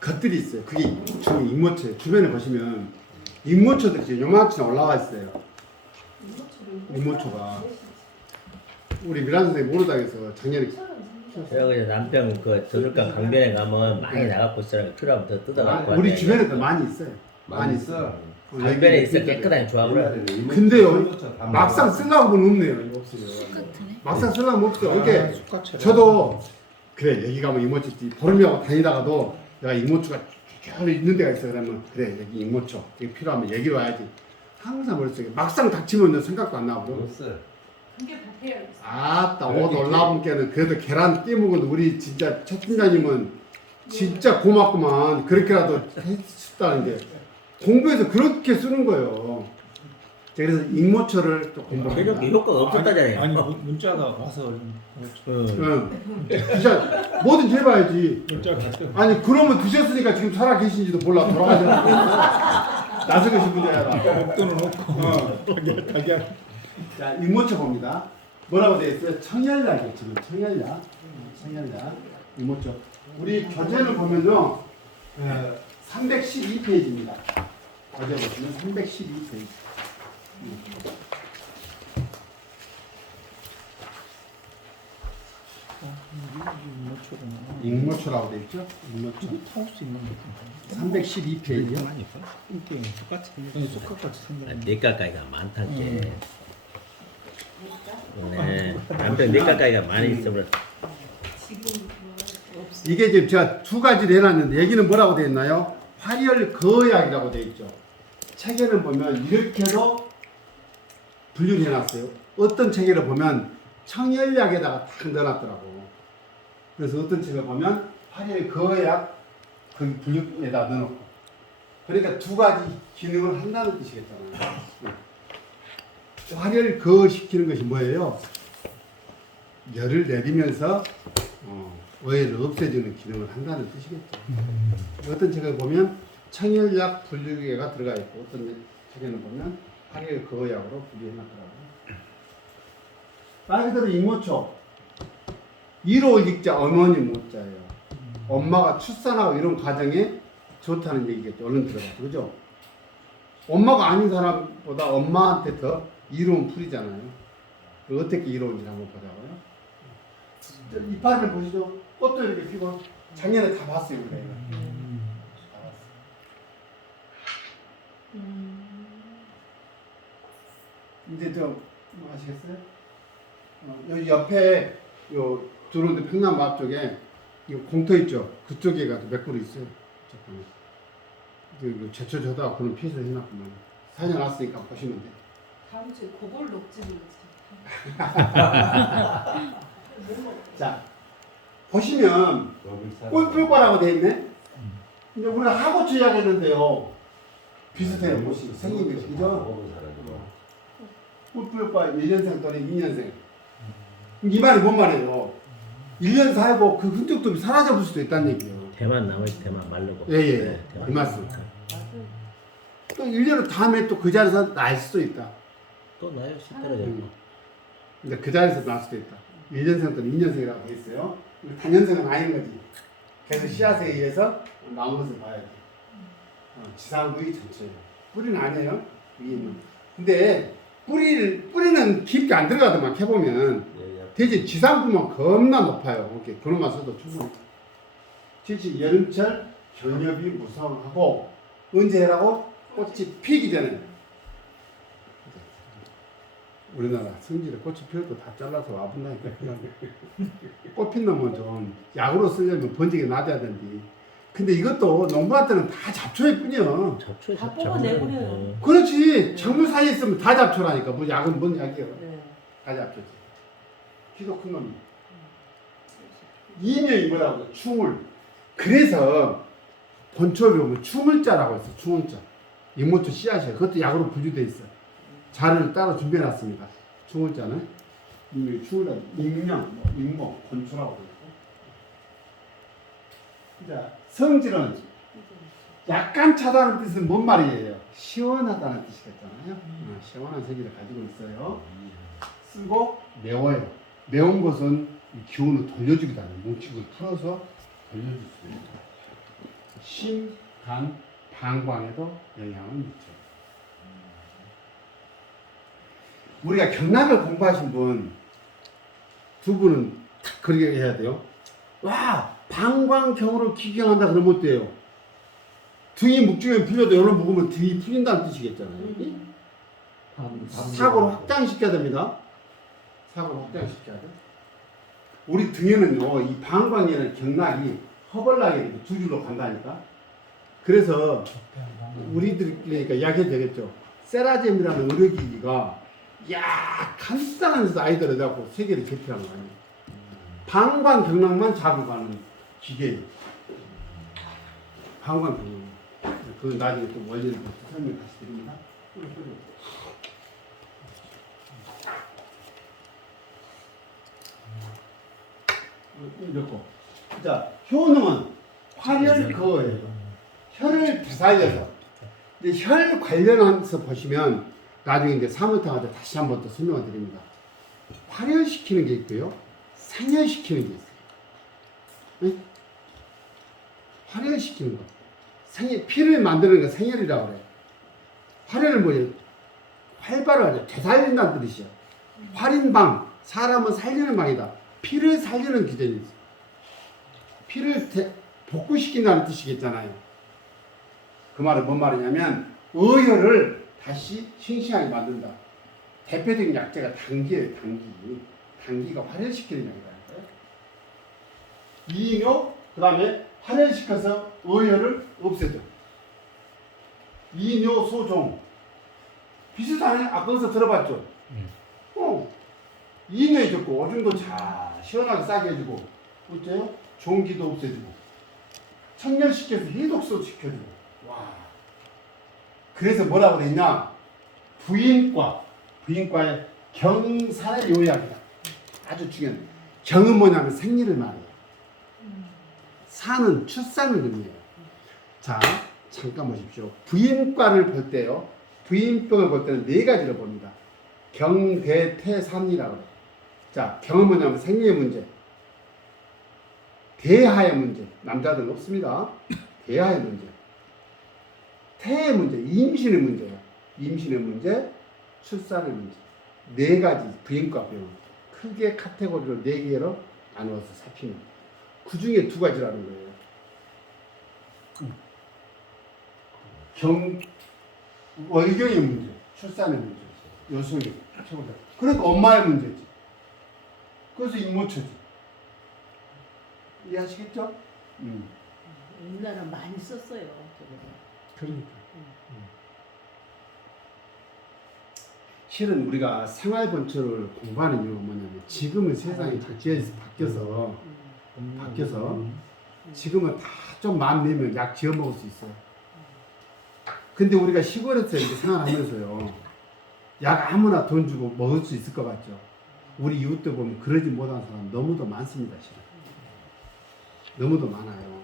것들이 있어요. 그게 주로 잉모초예요. 주변에 보시면 잉모초들이 지금 요만치 올라와 있어요. 잉모초가 우리 미란 선생님 모르다해서 작년에 제가 그냥 남편 그 저녁간 강변에 가면 많이 나갖고 있어요. 필요하면 더 뜯어갖고. 우리 와요. 주변에도 많이 있어요. 많이 있어. 강변에 있어 깨끗하게 좋아하고요. 근데요, 막상 쓰려고 보면 없네요. 없어요. 막상 쓰려면 없어요. 이게 저도 그래 여기 가면 이모초 보름이하고 다니다가도 내가 이모초가 쭉 있는 데가 있어. 그러면 그래 여기 이모초 여기 필요하면 여기로 와야지. 항상 머릿속에 막상 닥치면 생각도 안 나고. 한개 박혀야 있어. 아따 옷 올라온 게는 그래도 계란 띄먹은 우리 진짜 첫 팀장님은 진짜 고맙구만. 그렇게라도 했다는 게 공부해서 그렇게 쓰는 거예요. 그래서 잉모초를 또 공부합니다. 이렇게 효과가 없었다잖아요. 아니 문자가 와서 응. 진짜 뭐든지 해봐야지. 문자가 왔어요. 아니 그러면 드셨으니까 지금 살아 계신지도 몰라. 돌아가셨는데 나서계신 분야라. 목돈은 없고 달걀. 자 잉모초 봅니다. 뭐라고 되어 있어요? 청열약이에요. 지금 청열약. 청열약. 잉모초. 우리 교재를 보면요. 312페이지입니다. 교재 보시면 312페이지. 잉모초라고 되어 있죠? 잉모초. 타올 수 있는 거. 312페이지요. 이게 똑같이 생긴 똑같이 생긴. 네 가까이가 많다게. 네. 남편 네 가까이가 많이 있으면 지금 없어. 이게 지금 제가 두 가지를 해놨는데 여기는 뭐라고 되어 있나요? 활혈거약이라고 되어 있죠. 책에는 보면 이렇게도 분류를 해놨어요. 어떤 책에를 보면 청열약에다가 딱 넣어놨더라고. 그래서 어떤 책을 보면 활혈거약 그 분류에다 넣어놓고. 그러니까 두 가지 기능을 한다는 뜻이겠잖아요. 활혈거 시키는 것이 뭐예요? 열을 내리면서 오해를 없애주는 기능을 한다는 뜻이겠죠. 어떤 책을 보면 청열약 분류기가 들어가 있고 어떤 책에는 보면 활혈거약으로 분류해놨더라고요. 말 그대로 잉모초 1호 읽자 어머니 못자예요. 엄마가 출산하고 이런 과정에 좋다는 얘기겠죠. 얼른 들어가죠. 그죠? 엄마가 아닌 사람보다 엄마한테 더 이로운 풀이잖아요. 어떻게 이로운지 한번 보자고요. 이파리를 보시죠. 꽃도 이렇게 피고 작년에 다 봤어요. 우리가 이거. 다 봤어요. 이제 좀 뭐 아시겠어요? 여기 옆에 요 들어오는데 평남 앞쪽에 이 공터 있죠. 그쪽에 가도 몇 그루 있어요. 잠깐만. 그 제초 저다 그런 피해서 해놨구만. 사년 왔으니까 보시면 돼. 다음 주에 그걸 녹지를 자 보시면 꿀꿀과라고 돼 있네. 근데 우리가 하고추 이야기했는데요. 비슷해요. 보시 생긴 게 그죠? 꿀꿀과 1년생 또는 2년생. 이 말이 뭔 말이에요? 1년 살고 그 흔적도 사라져 볼 수도 있다는 얘기예요. 대만 나머지 대만 말르고. 예예. 네, 대만. 그 말씀. 또 1년 다음에 또 그 자리에서 날 수도 있다. 또 나요 시떨어져. 근데 그 자리에서 날 수도 있다. 1년생 또는 2년생이라고 돼 있어요. 단년생은 아닌 거지. 그래서 씨앗에 의해서 나온 것을 봐야지. 지상부위 전체예요. 뿌리는 아니에요. 위에는. 근데 뿌리는 깊게 안 들어가더만 캐보면 대신 지상부만 겁나 높아요. 이렇게 그놈만 써도 충분해. 즉시 여름철 견엽이 무성하고 언제 해라고? 꽃이 피기 전에. 우리나라 성질에 꽃이 피어도 다 잘라서 와본다니까. 꽃 핀 놈은 좀 약으로 쓰려면 번지게 놔둬야 된디. 근데 이것도 농부한테는 다 잡초일 뿐이야. 잡초에 다 잡초. 뽑아내버려요. 그렇지. 작물 사이에 있으면 다 잡초라니까. 뭐 약은 뭔 약이에요. 네. 다 잡초지. 키도 큰 놈이. 이명이 뭐라고? 충을. 그래서 본초에 보면 충을자라고 있어. 충을자. 이모초 씨앗이에요. 그것도 약으로 분류돼 있어. 자를 따로 준비해놨습니다. 충을자는 이명이 충을자, 익명, 익모, 본초라고 있고. 자, 성질은 약간 차다는 뜻은 뭔 말이에요? 시원하다는 뜻이겠잖아요. 시원한 세기를 가지고 있어요. 쓰고 매워요. 매운 것은 기운을 돌려주기도 하는 뭉치고 풀어서 돌려줄 수 있어요. 심, 간, 방광에도 영향을 미쳐요. 우리가 경락을 공부하신 두 분은 딱 그렇게 해야 돼요. 와, 방광경으로 기경한다 그러면 어때요? 등이 묵중에 풀려도 열로 묵으면 등이 풀린다는 뜻이겠잖아요. 사고를 확장시켜야 됩니다. 사고를 확장시켜야 돼. 우리 등에는요, 이 방광이라는 경락이 허벌나게 이렇게 두 줄로 간다니까. 그래서 우리들이 그러니까 이야기해도 되겠죠. 세라젬이라는 의료기기가 간단한 데서 아이들을 갖고 세계를 제패한 거 아니에요. 방광 경락만 자극하는 기계예요. 방광 경락. 그건 나중에 또 원리를 설명 다시 드립니다. 이렇고. 자, 효능은 활혈 그거예요. 혈을 되살려서. 근데 혈 관련해서 보시면 나중에 이제 사무탕한테 다시 한번 또 설명을 드립니다. 활혈시키는 게 있고요. 상혈시키는 게 있어요. 응? 활혈시키는 거. 피를 만드는 거 생혈이라고 그래요. 활혈은 뭐예요? 활발하죠. 되살린다는 뜻이죠. 활인방, 사람은 살리는 방이다. 피를 살리는 기전이 있어요. 피를 복구시킨다는 뜻이겠잖아요. 그 말은 뭔 말이냐면 의혈을 다시 싱싱하게 만든다. 대표적인 약재가 당기예요. 당기가 활혈시키는 약이라는 거예요. 이뇨, 그 다음에 활혈시켜서 의혈을 없애줘. 이뇨 소종 비슷하네. 아까서 들어봤죠? 이뇨에 좋고 오줌도 잘 시원하게 싸게 해주고 어때요? 종기도 없애주고 청결시켜서 해독소 시켜주고. 와. 그래서 뭐라고 그랬냐? 부인과의 경산의 요약이다. 아주 중요한. 경은 뭐냐면 생리를 말해요. 산은 출산을 의미해요. 자, 잠깐 보십시오. 부인과를 볼 때요. 부인병을 볼 때는 네 가지로 봅니다. 경, 대, 태, 산이라고 해요. 자, 경은 뭐냐면 생리의 문제. 대하의 문제. 남자들은 없습니다. 대하의 문제. 태의 문제. 임신의 문제예요. 임신의 문제, 출산의 문제. 네 가지 부인과 병은 크게 카테고리로 네 개로 나누어서 살핍니다. 그 중에 두 가지라는 거예요. 월경의 문제, 출산의 문제, 여성의 최고다. 그러니까 엄마의 문제지. 그래서 임모처지. 이해하시겠죠? 옛날에 많이 썼어요. 그러니까. 실은 우리가 생활본초를 공부하는 이유가 뭐냐면 지금은 세상이 바뀌어서 지금은 다 좀 마음 내면 약 지어 먹을 수 있어요. 근데 우리가 시골에서 이렇게 생활하면서요, 약 아무나 돈 주고 먹을 수 있을 것 같죠? 우리 이웃들 보면 그러지 못한 사람 너무도 많습니다, 실은. 너무도 많아요.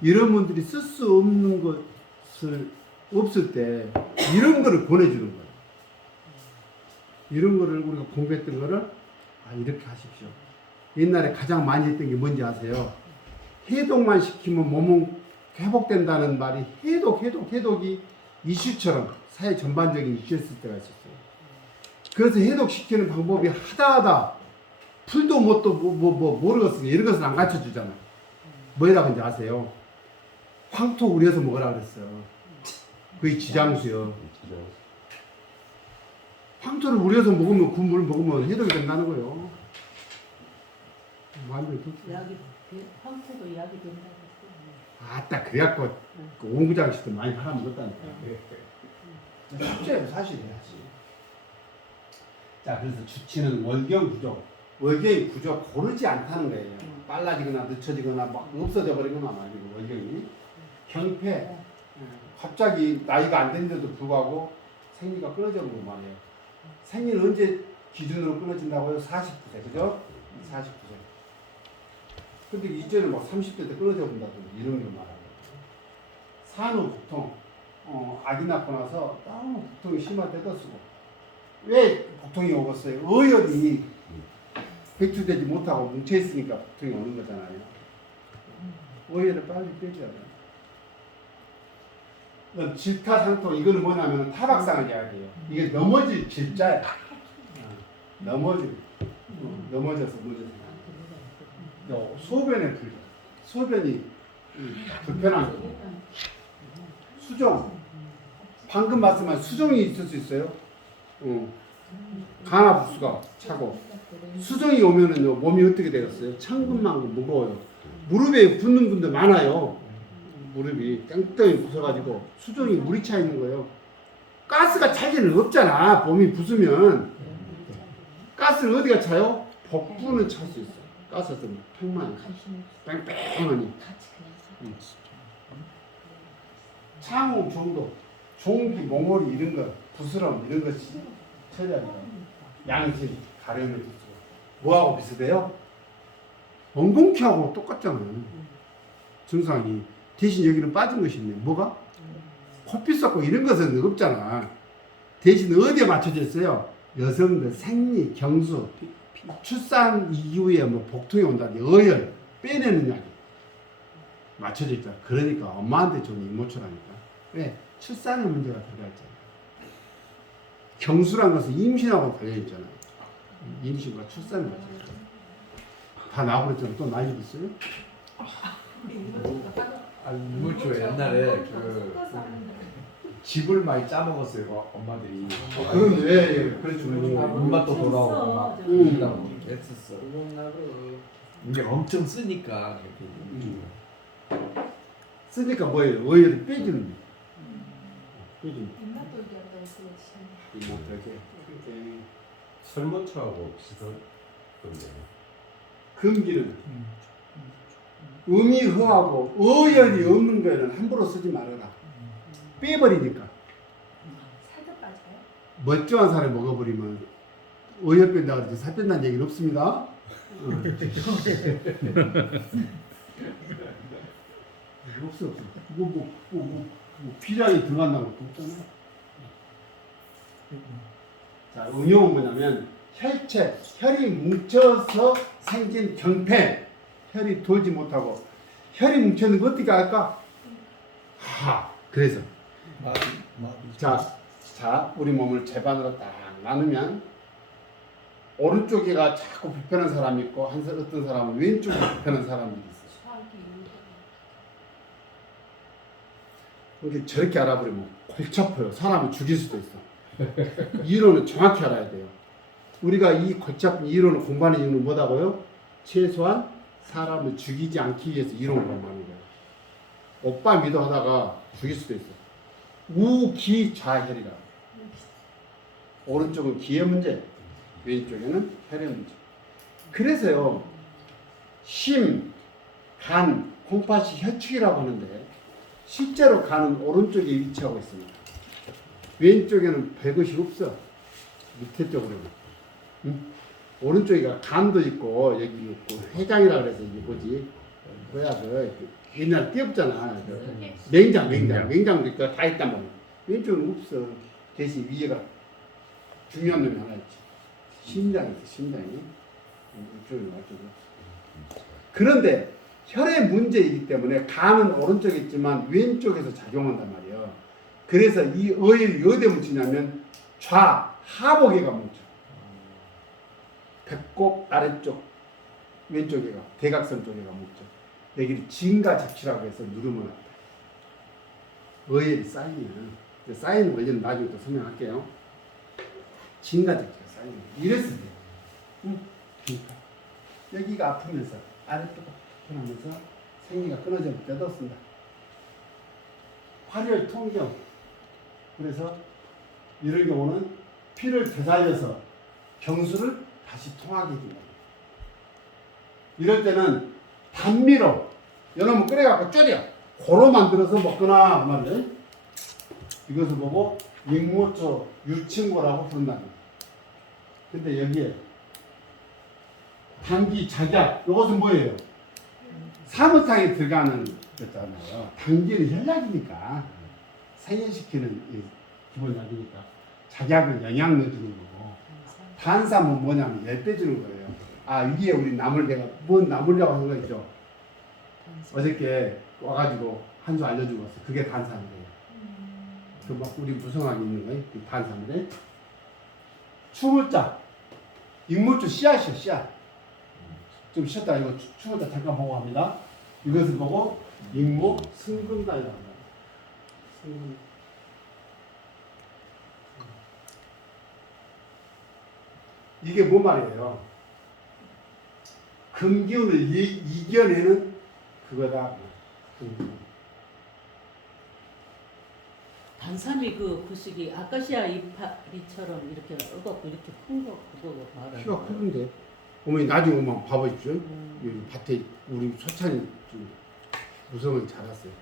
이런 분들이 쓸 수 없는 것을 없을 때 이런 거를 보내주는 거예요. 이런 거를 우리가 공부했던 거를 이렇게 하십시오. 옛날에 가장 많이 했던 게 뭔지 아세요? 해독만 시키면 몸은 회복된다는 말이 해독이 이슈처럼 사회 전반적인 이슈였을 때가 있었어요. 그래서 해독시키는 방법이 하다 풀도 뭣도 모르겠어요. 이런 것을 안 가르쳐 주잖아. 뭐라고 하는지 아세요? 황토 우려서 먹으라 그랬어요. 그게 지장수요. 황토를 우려서 먹으면 그 물을 먹으면 해독이 된다는 거예요. 완전히 약이 황토도 약이 된다고 했어요. 아따 그래갖고 그 온구장식도 많이 팔아먹었다니까. 실제로 사실이야지. 자, 그래서 주치는 월경 구조. 월경의 구조 고르지 않다는 거예요. 빨라지거나 늦춰지거나 막 없어져 버리거나 말이고 월경이. 경패. 갑자기 나이가 안 됐는데도 불구하고 생리가 끊어져 버리고 말이에요. 생리는 언제 기준으로 끊어진다고요? 49세, 그죠? 49세. 근데 이제는 막 30대 때 끊어져 본다든지 이런 게 말하고. 산후복통. 아기 낳고 나서 너무 복통이 심할 때도 쓰고. 왜 복통이 오겠어요? 어혈이 백주되지 못하고 뭉쳐있으니까 복통이 오는 거잖아요. 어혈을 빨리 빼줘야 돼요. 그다음 질타상토 이거는 뭐냐면 타박상을 이야기해요. 이게 넘어질 질자야. 넘어져서 넘어져서. 소변에 불. 소변이 불편한 거. 수종. 방금 말씀한 수종이 있을 수 있어요. 간화부수가 차고 수종이 오면은요 몸이 어떻게 되겠어요? 천근만근 무거워요. 무릎에 붓는 분들 많아요. 무릎이 땡땡이 부서가지고 수종이 물이 차 있는 거예요. 가스가 찰기는 없잖아. 몸이 부수면 가스는 어디가 차요? 복부는 찰 수 있어. 가스는 팽만 뺑뺑하니. 창호 정도, 종기, 몽골이 이런 거, 부스럼 이런 것이 처리합니다. 양심, 가려움을 주고. 뭐하고 비슷해요? 엉겅퀴하고 똑같잖아요. 증상이. 대신 여기는 빠진 것이 있네. 뭐가? 코피 썩고 이런 것은 없잖아. 대신 어디에 맞춰져 있어요? 여성들 생리, 경수, 출산 이후에 뭐 복통이 온다든지 어혈, 빼내는 약이 맞춰져 있다. 그러니까 엄마한테 좀 임모초라니까. 왜? 출산의 문제가 들어가 있잖아. 경수란 것은 임신하고 관련있잖아요. 임신과 출산에 맞춰져 있잖아. 다 나와버렸잖아. 또 난리 있어요? 아니 물초 옛날에 집을 많이 짜먹었어요 엄마들이. 그럼 왜? 그렇죠. 물맛도 돌아오고 막 했었어. 이게 엄청 쓰니까 쓰니까 뭐예요? 어혈이 빼지는 거예요. 빼지는 거예요. 입맛도 이제 안 이렇게. 설모초하고 비슷한 건데. 금기는 음이 허하고 어혈이 없는 거에는 함부로 쓰지 말아라. 빼버리니까. 살도 빠져요? 멀쩡한 살을 먹어버리면 어혈 뺀다 그러지 살 뺀다는 얘기는 없습니다. 없어. 피량이 들어간다는 것도 없잖아. 자, 응용은 뭐냐면 혈체, 혈이 뭉쳐서 생긴 경태, 혈이 돌지 못하고 혈이 뭉쳤는 거 어떻게 할까? 그래서 자, 우리 몸을 제반으로 딱 나누면 오른쪽에가 자꾸 불편한 사람이 있고 어떤 사람은 왼쪽에 불편한 사람이 있어요. 이게 저렇게 알아버리면 골치 아파요. 사람을 죽일 수도 있어. 이론은 정확히 알아야 돼요. 우리가 이 골치 아픈 이론을 공부하는 이유는 뭐다고요? 최소한 사람을 죽이지 않기 위해서 이론을 공부하는 거예요. 오빠 미도하다가 죽일 수도 있어. 우기좌혈이라. 오른쪽은 기의 문제, 왼쪽에는 혈의 문제. 그래서요, 심, 간, 콩팥이 혈축이라고 하는데 실제로 간은 오른쪽에 위치하고 있습니다. 왼쪽에는 별것이 없어. 밑에 쪽으로는. 오른쪽에 간도 있고 여기 있고 회장이라 그래서 이게 뭐지? 뭐야 그 옛날 띄었잖아. 맹장도 있고 다 있단 말이야. 왼쪽은 없어. 대신 위에가 중요한 놈이 하나 있지. 심장이 있어. 심장이. 이쪽에 맞죠. 그런데 혈의 문제이기 때문에 간은 오른쪽에 있지만 왼쪽에서 작용한단 말이에요. 그래서 이 어혈이 어디에 묻히냐면 하복에가 묻혀. 배꼽 아래쪽 왼쪽에가 대각선 쪽에가 묻혀. 여기를 진가적치라고 해서 누르면 안 돼. 어혈이 쌓이면 쌓이는 원리는 나중에 또 설명할게요. 진가적치가 쌓이면 이랬을 때 여기가 아프면서 아래쪽가 불편하면서 생리가 끊어질 때도 쓴다. 활혈 통경. 그래서 이런 경우는 피를 되살려서 경수를 다시 통하게 해준다. 이럴 때는 단미로 여러분 끓여갖고 졸여 고로 만들어서 먹거나 말이야. 이것을 보고 익모초 유친고라고 부른다. 근데 여기에 당기 작약 이것은 뭐예요? 사무탕에 들어가는 거잖아요. 당기는 혈약이니까 생연시키는 기본 약이니까 작약은 영양 넣어주는 거고 탄산은 뭐냐면 열 빼주는 거예요. 위에 우리 나물개가 뭔 나물이라고 하는 거 있죠. 어저께 와가지고 한 수 알려주고 왔어. 그게 탄산이에요. 그막 우리 무성하게 있는 거예요. 이 반사물에 추물자 익모초 씨앗이요 씨앗. 좀 쉬었다 이거 추물자 잠깐 보고 합니다. 이것을 보고 익모 승금단이라고 합니다. 승금. 이게 뭔 말이에요? 금기운을 이겨내는 그거다. 단삼이 그 구식이 아카시아 이파리처럼 이렇게 어갖고 이렇게 큰 거 그거 말하는 키가 거예요. 크던데. 어머니 나중에 오면 봐보십시오. 음. 여기 밭에 우리 소찬이 좀 무성을 자랐어요.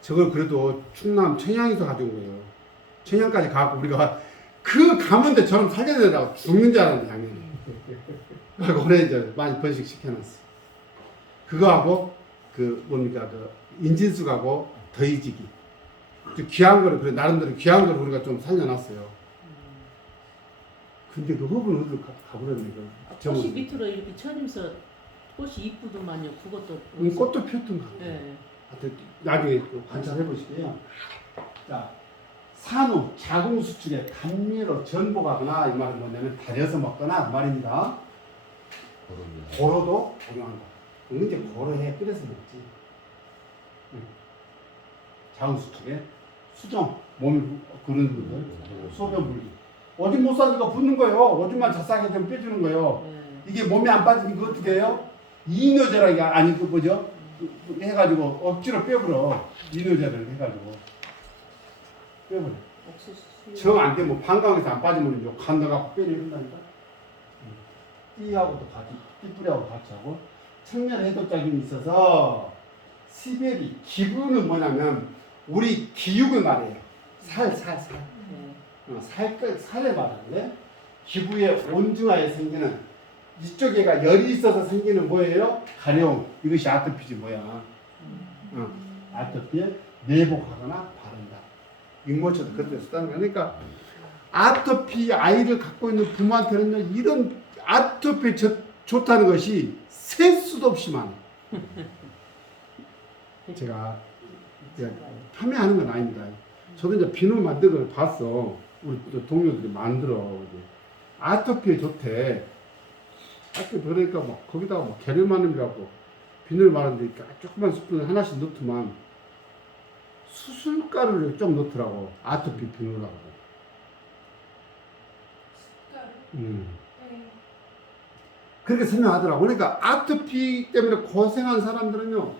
저걸 그래도 충남 천양에서 가져온 거예요. 천양까지 가고 우리가 그 가문데 저는 살려내다가 죽는 줄 알았는데 당연히. 그리고 올해 이제 많이 번식 시켜놨어. 그거하고 그 뭡니까 그 인진수하고 더이지기. 좀 귀한 거를 그래 나름대로 귀한 거를 우리가 좀 살려놨어요. 근데 그 흙은 어디로 가버렸네 그. 꽃이 밑으로 이렇게 쳐지면서 꽃이 이쁘더만요. 그것도. 꽃도 피었던가. 네. 하여튼 나중에 또 관찰해 보시게요. 자, 산후 자궁 수축에 감미로 전복하거나 이 말은 뭐냐면 달여서 먹거나 그 말입니다. 그러면 고로도 복용한다. 그럼 이제 고로해 끓여서 먹지. 자궁 수축에 수정 몸이 그런 분들 소변 분리. 오줌 못 싸니까 붓는 거예요. 오줌만 자싸게 좀 빼주는 거예요. 네. 이게 몸에 안 빠지면 그거 어떻게 해요? 이뇨제라기 아니 그 뭐죠? 해가지고 억지로 빼버려. 이뇨제를 해가지고 빼버려. 옥수수. 정 안 되면 방광에서 안 빠지면 이제 간다가 빼내 이런다니까. 띠하고도 같이 띠뿌리하고 같이 하고 청열 해독작용이 있어서 시베리 기부는 뭐냐면 우리 기육을 말해요. 살. 네. 살에 말하는데 기부의 온중하에 생기는 이쪽에가 열이 있어서 생기는 뭐예요? 가려움. 이것이 아토피지 뭐야. 아토피에 내복하거나 바른다. 익모초도 그렇게 쓰다는 거야. 그러니까 아토피 아이를 갖고 있는 부모한테는요 이런 아토피에 좋다는 것이 셀 수도 없이 많아요. 제가 판매하는 건 아닙니다. 저도 이제 비누 만드는 걸 봤어. 우리 또 동료들이 만들어. 이제. 아토피에 좋대. 아토피 그러니까 막 거기다가 뭐 계열마늘이라고 비누를 마는데 조그만 스푼 하나씩 넣더만 수술가루를 좀 넣더라고. 아토피 비누라고. 그렇게 설명하더라고. 그러니까 아토피 때문에 고생한 사람들은요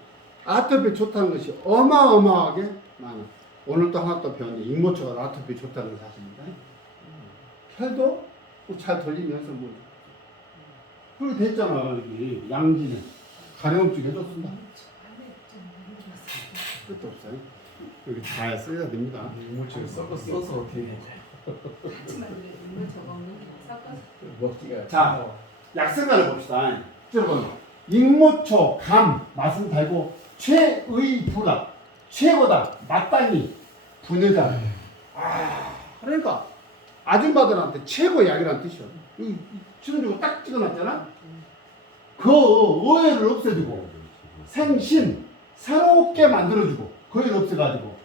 아토피 좋다는 것이 어마어마하게 많아. 오늘 또 하나 또 배웠는데 익모초가 아토피 좋다는 사실입니다. 혈도 잘 돌리면서 뭐 그렇게 됐잖아. 여기 양지는 가려움증 해줬습니다. 끝도 없어요. 여기 잘 써야 됩니다. 이모초에 써서 어떻게 해? 먹기가 자, 약생관을 봅시다. 여러분, 익모초, 감, 맛은 달고 최의부다. 최고다. 마땅히 분여자. 그러니까 아줌마들한테 최고 약이라는 뜻이야. 이 주는 딱 찍어놨잖아. 그 오해를 없애주고 생신 새롭게 만들어주고 그 일 없애가지고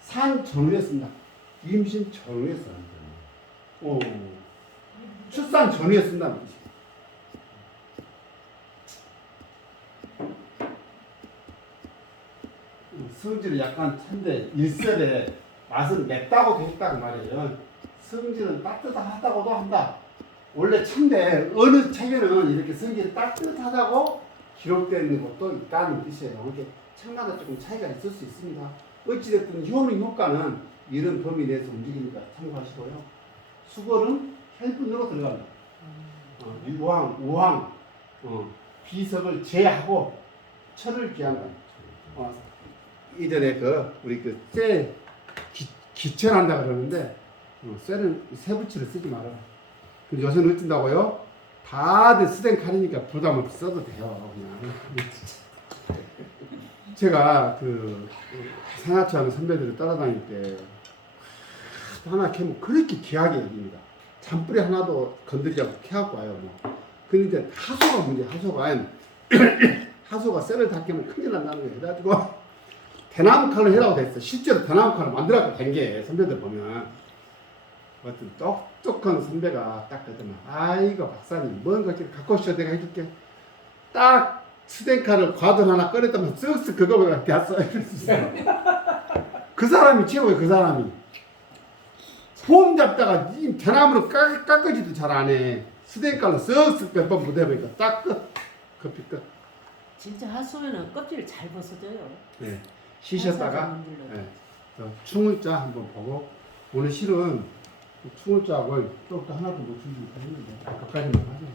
산 전후에 쓴다. 임신 전후에 쓴다. 출산 전후에 쓴다는 뜻이야. 성질은 약간 찬데 일설에 맛은 맵다고 되겠다고 말이에요. 성질은 따뜻하다고도 한다. 원래 찬데 어느 책에는 이렇게 성질이 따뜻하다고 기록되는 것도 있다는 뜻이에요. 이렇게 책마다 조금 차이가 있을 수 있습니다. 어찌됐든 효능효과는 이런 범위 내에서 움직이니까 참고하시고요. 수골은 혈분으로 들어갑니다. 유황, 우황, 비석을 제하고 철을 기한다. 이전에 우리 쇠 기철한다 그러는데 쇠는 쇠붙이를 쓰지 말아라. 근데 요새는 어쩐다고요? 다들 쓰던 칼이니까 부담 없이 써도 돼요. 그냥. 제가 상하차 하는 선배들을 따라다닐 때 하나 캐면 그렇게 귀하게 여깁니다. 잔뿌리 하나도 건드리지 않고 캐갖고 와요. 근데 이제 하소가 문제, 하소가 쇠를 다 캐면 큰일 난다는 거예요. 그래가지고 대나무 칼로 해라고 됐어. 실제로 대나무 칼을 만들어갖고 된 게 선배들 보면 어떤 똑똑한 선배가 딱 그러더만 아이고 박사님 뭔가 이렇게 갖고 오셔 내가 해줄게. 딱 스텐칼을 과돈 하나 꺼냈다면 쓱쓱 그거보다 됐어. 그 사람이 최고예요. 그 사람이. 폼 잡다가 이 대나무로 깎아지도 잘 안 해. 스텐칼로 쓱쓱 몇 번 묻어보니까 딱 끝. 커피 끝. 진짜 하수면은 껍질을 잘 벗어져요. 네. 쉬셨다가 하수면 만들려고. 네. 충울자 한번 보고 오늘 실은 충울자하고 또 하나 더 못 준비했는데 아까까지만 하죠.